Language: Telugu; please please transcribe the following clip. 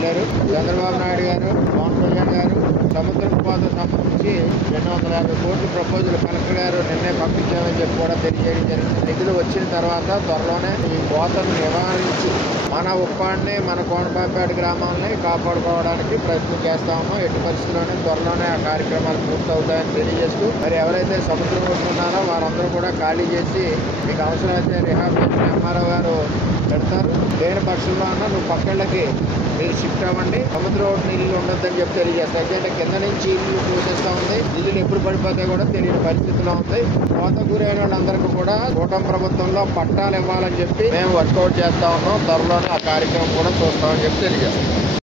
వెళ్ళారు. చంద్రబాబు నాయుడు గారు, పవన్ కళ్యాణ్ గారు సముద్రం కోత సంబంధించి 250 కోట్ల ప్రపోజల్ కలెక్టర్ గారు నిన్నే పంపించామని చెప్పి కూడా తెలియజేయడం జరిగింది. నిధులు వచ్చిన తర్వాత త్వరలోనే ఈ కోతను నివారించి మన ఉప్పాడిని, మన కోనపాపేట గ్రామాలని కాపాడుకోవడానికి ప్రయత్నం చేస్తా ఉన్నాం. ఎట్టి పరిస్థితుల్లోనే త్వరలోనే ఆ కార్యక్రమాలు పూర్తవుతాయని తెలియజేస్తూ, మరి ఎవరైతే సముద్రం వస్తున్నారో వారందరూ కూడా ఖాళీ చేసి మీకు అవసరమైతే రిహాబిలిటేషన్ ఎంఆర్ఓ గారు పెడతారు. లేని పక్షంలో అన్నా నువ్వు పక్కళ్ళకి మీరు షిఫ్ట్ అవ్వండి, సముద్రం ఒకటి నీళ్ళు ఉండొద్దని చెప్పి తెలియజేస్తారు. ఎందుకంటే కింద నుంచి ఇల్లు చూసేస్తా ఉంది, ఇల్లులు ఎప్పుడు పడిపోతాయి కూడా తెలియని పరిస్థితిలో ఉంది. కోత గురైన వాళ్ళందరికీ కూడా కూటమి ప్రభుత్వంలో పట్టాలు ఇవ్వాలని చెప్పి మేము వర్కౌట్ చేస్తా ఉన్నాం. త్వరలోనే ఆ కార్యక్రమం కూడా చూస్తామని చెప్పి తెలియజేస్తాం.